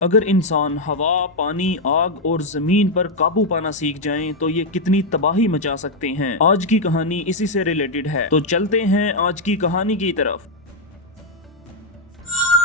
अगर इंसान हवा, पानी, आग और जमीन पर काबू पाना सीख जाएं तो ये कितनी तबाही मचा सकते हैं। आज की कहानी इसी से रिलेटेड है, तो चलते हैं आज की कहानी की तरफ।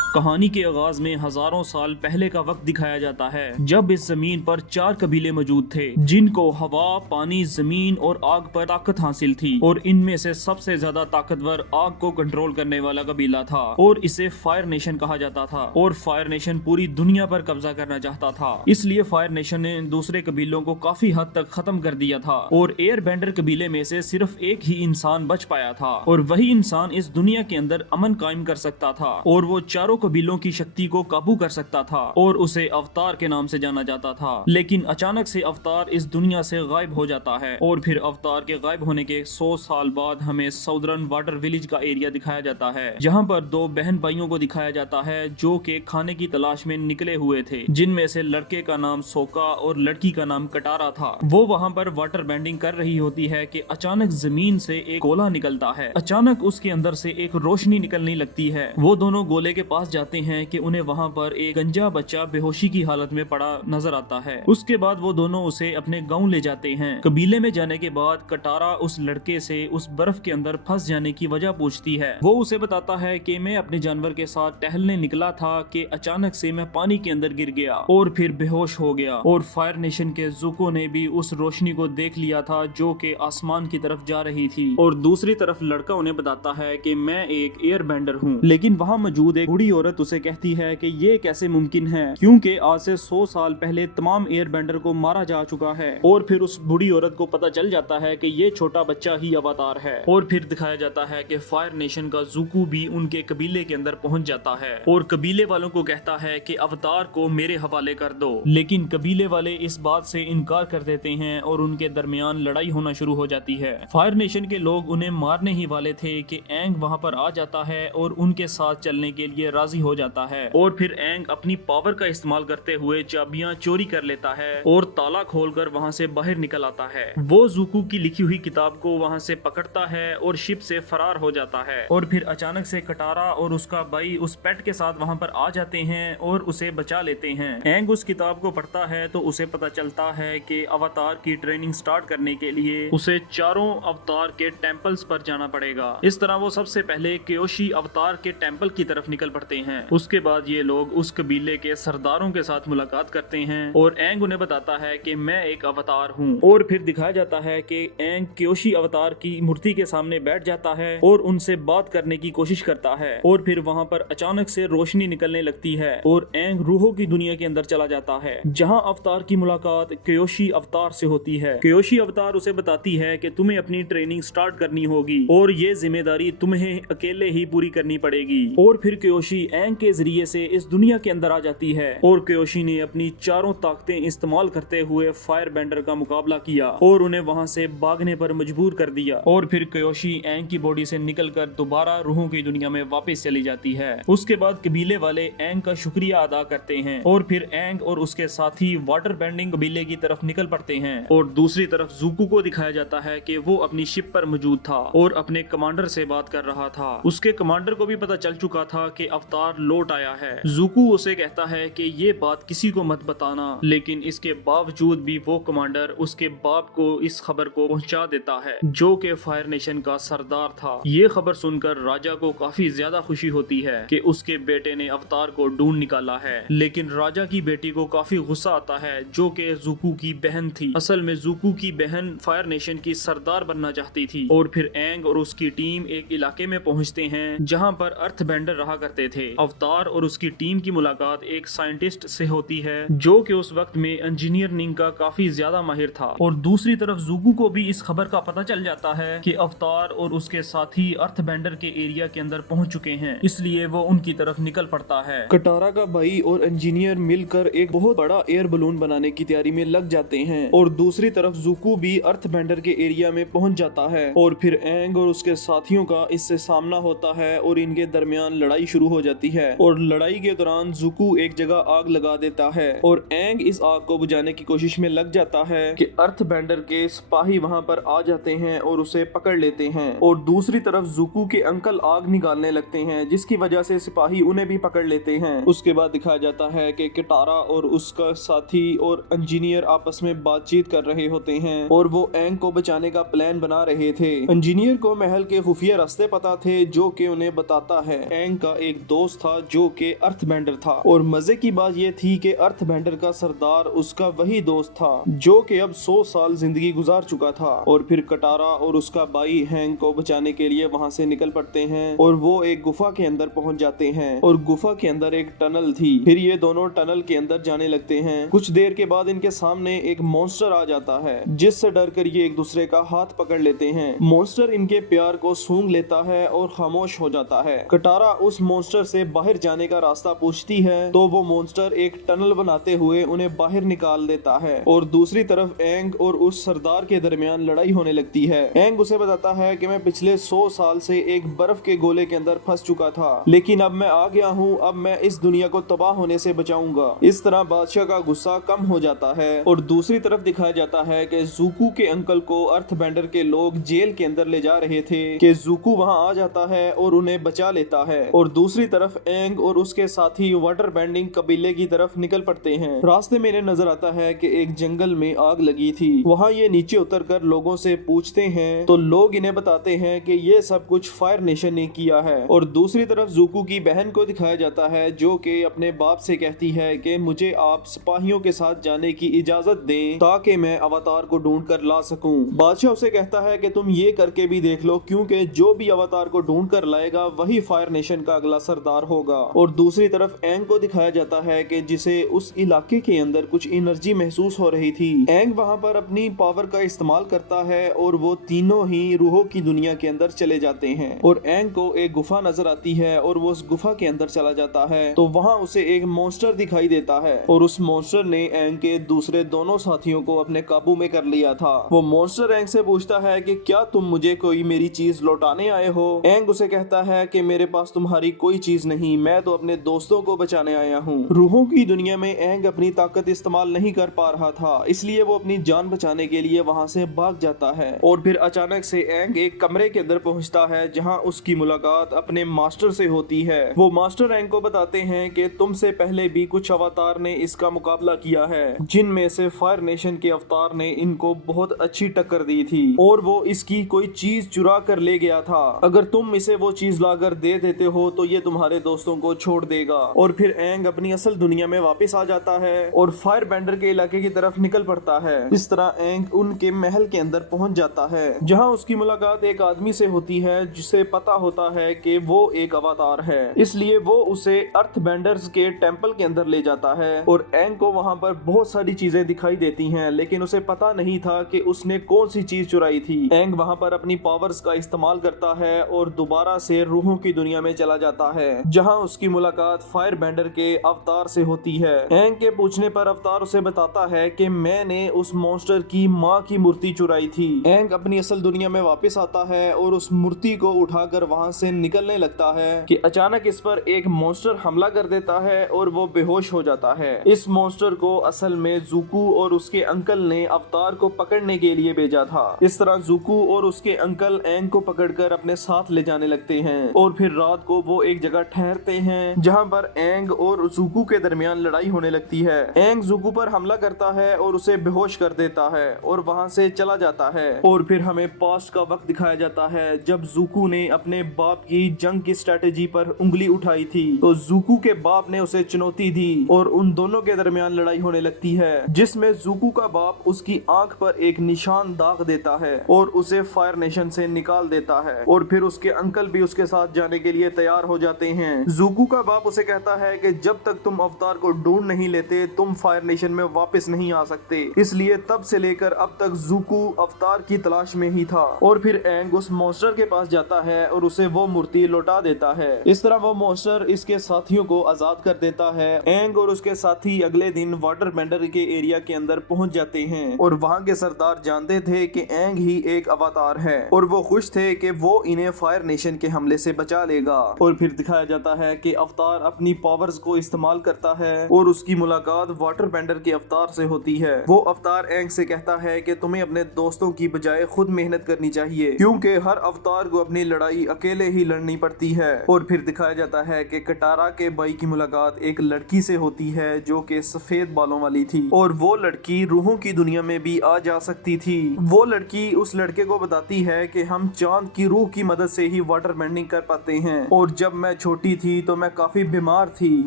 कहानी के आगाज में हजारों साल पहले का वक्त दिखाया जाता है, जब इस जमीन पर 4 कबीले मौजूद थे जिनको हवा, पानी, जमीन और आग पर ताकत हासिल थी। और इनमें से सबसे ज्यादा ताकतवर आग को कंट्रोल करने वाला कबीला था और इसे फायर नेशन कहा जाता था। और फायर नेशन पूरी दुनिया पर कब्जा करना चाहता था, इसलिए फायर नेशन ने दूसरे कबीलों को काफी हद तक खत्म कर दिया था। और एयर बेंडर कबीले में से सिर्फ एक ही इंसान बच पाया था और वही इंसान इस दुनिया के अंदर अमन कायम कर सकता था और वो चारों कबीलों की शक्ति को काबू कर सकता था और उसे अवतार के नाम से जाना जाता था। लेकिन अचानक से अवतार इस दुनिया से गायब हो जाता है और फिर अवतार के गायब होने के 100 साल बाद हमें साउदर्न वाटर विलेज का एरिया दिखाया जाता है, जहाँ पर दो बहन भाइयों को दिखाया जाता है जो के खाने की तलाश में निकले हुए थे, जिनमें से लड़के का नाम सोका और लड़की का नाम कटारा था। वो वहाँ पर वाटर बेंडिंग कर रही होती है कि अचानक जमीन से एक गोला निकलता है। अचानक उसके अंदर से एक रोशनी निकलने लगती है। वो दोनों गोले के पास जाते हैं कि उन्हें वहाँ पर एक गंजा बच्चा बेहोशी की हालत में पड़ा नजर आता है। उसके बाद वो दोनों उसे अपने गांव ले जाते हैं। कबीले में जाने के बाद कटारा उस लड़के से उस बर्फ के अंदर फंस जाने की वजह पूछती है। वो उसे बताता है कि मैं अपने जानवर के साथ टहलने निकला था कि अचानक से मैं पानी के अंदर गिर गया और फिर बेहोश हो गया। और फायर नेशन के जुको ने भी उस रोशनी को देख लिया था जो कि आसमान की तरफ जा रही थी। और दूसरी तरफ लड़का उन्हें बताता है कि मैं एक एयर बेंडर हूँ। लेकिन वहाँ मौजूद एक बूढ़ी औरत उसे कहती है कि ये कैसे मुमकिन है, क्योंकि आज से 100 साल पहले तमाम एयर बेंडर को मारा जा चुका है। और फिर उस बूढ़ी औरत को पता चल जाता है कि ये छोटा बच्चा ही अवतार है। और फिर दिखाया जाता है कि फायर नेशन का जुकू भी उनके कबीले के अंदर पहुंच जाता है और कबीले वालों को कहता है कि अवतार को मेरे हवाले कर दो। लेकिन कबीले वाले इस बात से इनकार कर देते हैं और उनके दरमियान लड़ाई होना शुरू हो जाती है। फायर नेशन के लोग उन्हें मारने ही वाले थे कि एंग वहां पर आ जाता है और उनके साथ चलने के लिए राजी हो जाता है। और फिर एंग अपनी पावर का इस्तेमाल करते हुए चाबियां चोरी कर लेता है और ताला खोलकर वहां से बाहर निकल आता है। वो जुकू की लिखी हुई किताब को वहां से पकड़ता है और शिप से फरार हो जाता है। और फिर अचानक से कटारा और उसका भाई उस पेट के साथ वहां पर आ जाते हैं और उसे बचा लेते हैं। एंग उस किताब को पढ़ता है तो उसे पता चलता है कि अवतार की ट्रेनिंग स्टार्ट करने के लिए उसे चारों अवतार के टेम्पल्स पर जाना पड़ेगा। इस तरह वो सबसे पहले क्योशी अवतार के टेम्पल की तरफ निकल पड़ते हैं। उसके बाद ये लोग उस कबीले के सरदारों के साथ मुलाकात करते हैं और एंग उन्हें बताता है कि मैं एक अवतार हूँ। और फिर दिखाया जाता है कि एंग क्योशी अवतार की मूर्ति के सामने बैठ जाता है और उनसे बात करने की कोशिश करता है। और फिर वहाँ पर अचानक से रोशनी निकलने लगती है और एंग रूहों की दुनिया के अंदर चला जाता है, जहाँ अवतार की मुलाकात क्योशी अवतार से होती है। क्योशी अवतार उसे बताती है कि तुम्हें अपनी ट्रेनिंग स्टार्ट करनी होगी और ये जिम्मेदारी तुम्हें अकेले ही पूरी करनी पड़ेगी। और फिर क्योशी एंग के जरिए से इस दुनिया के अंदर आ जाती है और क्योशी ने अपनी चारों ताकतें इस्तेमाल करते हुए फायर बेंडर का मुकाबला किया और उन्हें वहां से भागने पर मजबूर कर दिया। और फिर क्योशी एंग की बॉडी से निकलकर दोबारा रूहों की दुनिया में वापस चली जाती है। उसके बाद कबीले वाले एंग का शुक्रिया अदा करते हैं और फिर एंग और उसके साथी वाटर बेंडिंग कबीले की तरफ निकल पड़ते हैं। और दूसरी तरफ जुकू को दिखाया जाता है कि वो अपनी शिप पर मौजूद था और अपने कमांडर से बात कर रहा था। उसके कमांडर को भी पता चल चुका था कि अवतार लौट आया है। जुकू उसे कहता है कि ये बात किसी को मत बताना, लेकिन इसके बावजूद भी वो कमांडर उसके बाप को इस खबर को पहुंचा देता है जो कि फायर नेशन का सरदार था। ये खबर सुनकर राजा को काफी ज्यादा खुशी होती है कि उसके बेटे ने अवतार को ढूंढ निकाला है। लेकिन राजा की बेटी को काफी गुस्सा आता है जो कि जुकू की बहन थी। असल में जुकू की बहन फायर नेशन की सरदार बनना चाहती थी। और फिर एंग और उसकी टीम एक इलाके में पहुंचते हैं जहां पर अर्थ बेंडर रहा करते थे। अवतार और उसकी टीम की मुलाकात एक साइंटिस्ट से होती है जो कि उस वक्त में इंजीनियरिंग का काफी ज्यादा माहिर था। और दूसरी तरफ जुकू को भी इस खबर का पता चल जाता है कि अवतार और उसके साथी अर्थ बेंडर के एरिया के अंदर पहुंच चुके हैं, इसलिए वो उनकी तरफ निकल पड़ता है। कटारा का भाई और इंजीनियर मिलकर एक बहुत बड़ा एयर बलून बनाने की तैयारी में लग जाते हैं और दूसरी तरफ जुकू भी अर्थ बेंडर के एरिया में पहुंच जाता है। और फिर एंग और उसके साथियों का इससे सामना होता है और इनके दरमियान लड़ाई शुरू हो जाती जाती है और लड़ाई के दौरान जुकू एक जगह आग लगा देता है और एंग इस आग को बुझाने की कोशिश में लग जाता है कि अर्थबेंडर के सिपाही वहां पर आ जाते हैं और उसे पकड़ लेते हैं और दूसरी तरफ जुकू के अंकल आग निकालने लगते हैं जिसकी वजह से सिपाही उन्हें भी पकड़ लेते हैं। उसके बाद दिखाया जाता है कि किटारा और उसका साथी और इंजीनियर आपस में बातचीत कर रहे होते हैं और वो एंग को बचाने का प्लान बना रहे थे। इंजीनियर को महल के खुफिया रास्ते पता थे जो कि उन्हें बताता है एंग का एक दोस्त था जो कि अर्थबेंडर था और मजे की बात ये थी कि अर्थबेंडर का सरदार उसका वही दोस्त था जो कि अब 100 साल जिंदगी गुजार चुका था। और फिर कटारा और उसका भाई हैंग को बचाने के लिए वहां से निकल पड़ते हैं और वो एक गुफा के अंदर पहुंच जाते हैं और गुफा के अंदर एक टनल थी। फिर ये दोनों टनल के अंदर जाने लगते हैं। कुछ देर के बाद इनके सामने एक मॉन्स्टर आ जाता है जिससे डरकर ये एक दूसरे का हाथ पकड़ लेते हैं। मॉन्स्टर इनके प्यार को सूंघ लेता है और खामोश हो जाता है। कटारा उस मॉन्स्टर से बाहर जाने का रास्ता पूछती है तो वो मॉन्स्टर एक टनल बनाते हुए उन्हें बाहर निकाल देता है और दूसरी तरफ एंग और उस सरदार के दरमियान लड़ाई होने लगती है। एंग उसे बताता है कि मैं पिछले 100 साल से एक बर्फ के गोले के अंदर फंस चुका था लेकिन अब मैं आ गया हूँ, अब मैं इस दुनिया को तबाह होने से बचाऊंगा। इस तरह बादशाह का गुस्सा कम हो जाता है और दूसरी तरफ दिखाया जाता है कि जुकू के अंकल को अर्थबेंडर के लोग जेल के अंदर ले जा रहे थे कि जुकू वहां आ जाता है और उन्हें बचा लेता है और दूसरी तरफ एंग और उसके साथी वाटर बेंडिंग कबीले की तरफ निकल पड़ते हैं। रास्ते में इन्हें नजर आता है कि एक जंगल में आग लगी थी। वहां ये नीचे उतरकर लोगों से पूछते हैं तो लोग इन्हें बताते हैं कि ये सब कुछ फायर नेशन ने किया है। और दूसरी तरफ जुकू की बहन को दिखाया जाता है जो कि अपने बाप से कहती है कि मुझे आप सिपाहियों के साथ जाने की इजाजत दें ताकि मैं अवतार को ढूंढ कर ला सकूं। बादशाह उसे कहता है कि तुम ये करके भी देख लो क्योंकि जो भी अवतार को ढूंढ कर लाएगा वही फायर नेशन का अगला सरदार होगा। और दूसरी तरफ एंग को दिखाया जाता है कि जिसे उस इलाके के अंदर कुछ एनर्जी महसूस हो रही थी। एंग वहां पर अपनी पावर का इस्तेमाल करता है और वो तीनों ही रूहों की दुनिया के अंदर चले जाते हैं और एंग को एक गुफा नजर आती है और वो उस गुफा के अंदर चला जाता है तो वहां उसे एक मॉन्स्टर दिखाई देता है और उस मॉन्स्टर ने एंग के दूसरे दोनों साथियों को अपने काबू में कर लिया था। वो मॉन्स्टर एंग से पूछता है कि क्या तुम मुझे कोई मेरी चीज लौटाने आए हो। एंग उसे कहता है कि मेरे पास तुम्हारी कोई चीज नहीं, मैं तो अपने दोस्तों को बचाने आया हूँ। रूहों की दुनिया में एंग अपनी ताकत इस्तेमाल नहीं कर पा रहा था इसलिए वो अपनी जान बचाने के लिए वहां से भाग जाता है और फिर अचानक से एंग एक कमरे के अंदर पहुंचता है जहां उसकी मुलाकात अपने मास्टर से होती है। वो मास्टर एंग को बताते हैं कि तुमसे पहले भी कुछ अवतार ने इसका मुकाबला किया है जिनमें से फायर नेशन के अवतार ने इनको बहुत अच्छी टक्कर दी थी और वो इसकी कोई चीज चुरा कर ले गया था। अगर तुम इसे वो चीज लाकर दे देते हो तो ये तुम्हारे दोस्तों को छोड़ देगा। और फिर एंग अपनी असल दुनिया में वापस आ जाता है और फायर बेंडर के इलाके की तरफ निकल पड़ता है। इस तरह एंग उनके महल के अंदर पहुंच जाता है जहां उसकी मुलाकात एक आदमी से होती है जिसे पता होता है कि वो एक अवतार है, इसलिए वो उसे अर्थबेंडर्स के टेंपल के अंदर ले जाता है और एंग को वहां पर बहुत सारी चीजें दिखाई देती हैं लेकिन उसे पता नहीं था कि उसने कौन सी चीज चुराई थी। एंग वहां पर अपनी पावर्स का इस्तेमाल करता है और दोबारा से रूहों की दुनिया में चला जाता है जहां उसकी मुलाकात फायर बेंडर के अवतार से होती है। एंग के पूछने पर अवतार उसे बताता है कि मैंने उस मॉन्स्टर की माँ की मूर्ति चुराई थी। एंग अपनी असल दुनिया में वापस आता है और उस मूर्ति को उठाकर वहां से निकलने लगता है कि अचानक इस पर एक मॉन्स्टर हमला कर देता है और वो बेहोश हो जाता है। इस मॉन्स्टर को असल में जुकू और उसके अंकल ने अवतार को पकड़ने के लिए भेजा था। इस तरह जुकू और उसके अंकल एंग को पकड़कर अपने साथ ले जाने लगते हैं और फिर रात को वो एक जगह ठहरते हैं जहां पर एंग और जुकू के दरमियान लड़ाई होने लगती है। एंग जुकू पर हमला करता है और उसे बेहोश कर देता है और वहां से चला जाता है। और फिर हमें पास्ट का वक्त दिखाया जाता है जब जुकू ने अपने बाप की जंग की स्ट्रेटेजी पर उंगली उठाई थी तो जुकू के बाप ने उसे चुनौती दी और उन दोनों के दरमियान लड़ाई होने लगती है जिसमें जुकू का बाप उसकी आंख पर एक निशान दाग देता है और उसे फायर नेशन से निकाल देता है और फिर उसके अंकल भी उसके साथ जाने के लिए तैयार हो जाते हैं। जुकू का बाप उसे कहता है कि जब तक तुम अवतार को ढूंढ नहीं लेते तुम फायर नेशन में वापस नहीं आ सकते, इसलिए तब से लेकर अब तक जुकू अवतार की तलाश में ही था। और फिर एंग उस मॉन्स्टर के पास जाता है और उसे वो मूर्ति लौटा देता है। इस तरह वो मॉन्स्टर इसके साथियों को आजाद कर देता है। एंग और उसके साथी अगले दिन वाटर बेंडर के एरिया के अंदर पहुंच जाते हैं और वहां के सरदार जानते थे कि एंग ही एक अवतार है और वो खुश थे कि वो इन्हें फायर नेशन के हमले से बचा लेगा। और फिर दिखाया जाता है कि अवतार अपनी पावर्स को इस्तेमाल करता है और उसकी मुलाकात वाटर बेंडर के अवतार से होती है। वो अवतार एंग से कहता है कि तुम्हें अपने दोस्तों की बजाय खुद मेहनत करनी चाहिए, क्योंकि हर अवतार को अपनी लड़ाई अकेले ही लड़नी पड़ती है। और फिर दिखाया जाता है कि कटारा के भाई की मुलाकात एक लड़की से होती है जो कि सफेद बालों वाली थी, और वो लड़की रूहों की दुनिया में भी आ जा सकती थी। वो लड़की उस लड़के को बताती है कि हम चांद की रूह की मदद से ही वाटर बेंडिंग कर पाते हैं, और जब मैं छोटी थी तो मैं काफी बीमार थी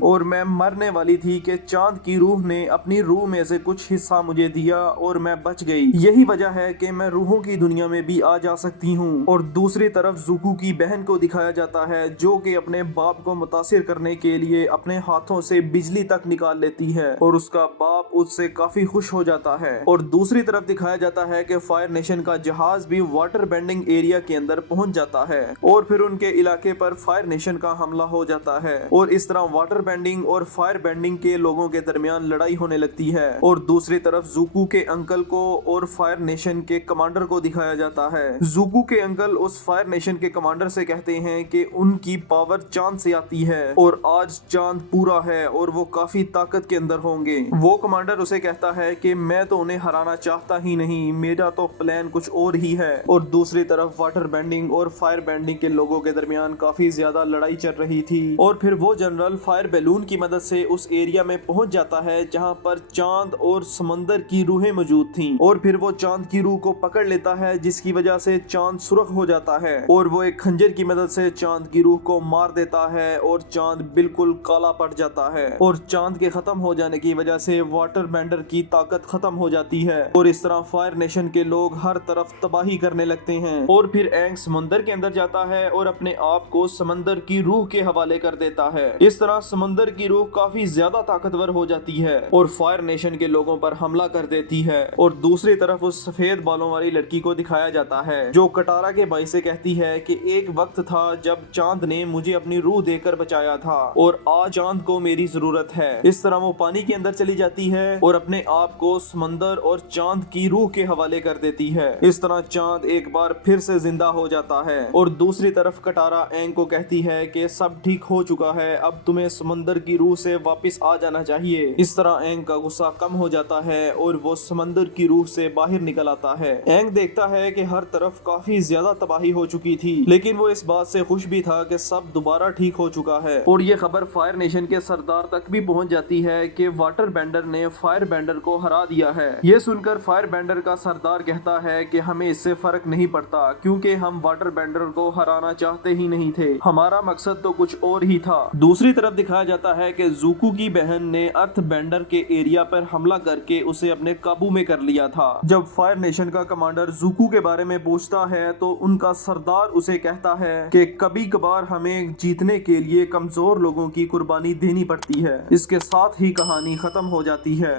और मैं मरने वाली थी कि चांद की रूह ने अपनी रूह में से कुछ हिस्सा मुझे दिया और मैं बच गई। यही वजह है कि मैं रूहों की दुनिया में भी आ जा सकती हूँ। और दूसरी तरफ ज़ुको की बहन को दिखाया जाता है जो कि अपने बाप को मुतासिर करने के लिए अपने हाथों से बिजली तक निकाल लेती है, और उसका बाप उससे काफी खुश हो जाता है। और दूसरी तरफ दिखाया जाता है कि फायर नेशन का जहाज भी वाटर बेंडिंग एरिया के अंदर पहुंच जाता है, और फिर उनके इलाके पर फायर नेशन का हमला हो जाता है, और इस तरह वाटर बेंडिंग और फायर बेंडिंग के लोगों के दरमियान लड़ाई होने लगती है। और दूसरी तरफ ज़ुको के अंकल को और फायर नेशन के कमांडर को दिखाया जाता है। ज़ुको के अंकल उस फायर नेशन के कमांडर से कहते हैं कि उनकी पावर चांद से आती है और आज चांद पूरा है और वो काफी ताकत के अंदर होंगे। वो कमांडर उसे कहता है कि मैं तो उन्हें हराना चाहता ही नहीं, मेरा तो प्लान कुछ और ही है। और दूसरी तरफ वाटर बेंडिंग और फायर बेंडिंग के लोगों के दरमियान काफी ज्यादा लड़ाई चल रही थी, और फिर वो जनरल फायर बैलून की मदद से उस एरिया में पहुंच जाता है जहां पर चांद और समंदर की रूहें मौजूद थीं, और फिर वो चांद की रूह को पकड़ लेता है जिसकी वजह से चांद सुर्ख हो जाता है, और वो एक खंजर की मदद से चांद की रूह को मार देता है और चांद बिल्कुल काला पड़ जाता है। और चांद के खत्म हो जाने की वजह से वाटर बेंडर की ताकत खत्म हो जाती है, और इस तरह फायर नेशन के लोग हर तरफ तबाही करने लगते हैं। और फिर एंग समंदर के अंदर जाता है और अपने आप को समंदर की रूह के हवाले कर देता है। इस तरह समंदर की रूह काफी ज्यादा ताकतवर हो जाती है और फायर नेशन के लोगों पर हमला कर देती है। और दूसरी तरफ उस सफेद बालों वाली लड़की को दिखाया जाता है जो कटारा के भाई से कहती है कि एक वक्त था जब चांद ने मुझे अपनी रूह देकर बचाया था और आज चांद को मेरी जरूरत है। इस तरह वो पानी के अंदर चली जाती है और अपने आप को समंदर और चांद की रूह के हवाले कर देती है। इस तरह चांद एक बार फिर से जिंदा हो जाता है। और दूसरी तरफ कटारा एंग को कहती है कि सब ठीक हो चुका है, अब तुम्हें समंदर की रूह से वापस आ जाना चाहिए। इस तरह एंग का गुस्सा कम हो जाता है और वो समंदर की रूह से बाहर निकल आता है। एंग देखता है कि हर तरफ काफी ज्यादा तबाही हो चुकी थी, लेकिन वो इस बात से खुश भी था कि सब दोबारा ठीक हो चुका है। और ये खबर फायर नेशन के सरदार तक भी पहुंच जाती है कि वाटर बेंडर ने फायर बेंडर को हरा दिया है। ये सुनकर फायर बेंडर का सरदार कहता है कि हमें इससे फर्क नहीं पड़ता, क्योंकि हम वाटर बेंडर को हराना चाहते ही नहीं थे, हमारा मकसद तो कुछ और ही था। दूसरी तरफ दिखाया जाता है कि ज़ुको की बहन ने अर्थ बेंडर के एरिया पर हमला करके उसे अपने काबू में कर लिया था। जब फायर नेशन का कमांडर ज़ुको के बारे में पूछता है तो उनका सरदार उसे कहता है कि कभी कभार हमें जीतने के लिए कमजोर लोगों की कुर्बानी देनी पड़ती है। इसके साथ ही कहानी खत्म हो जाती है।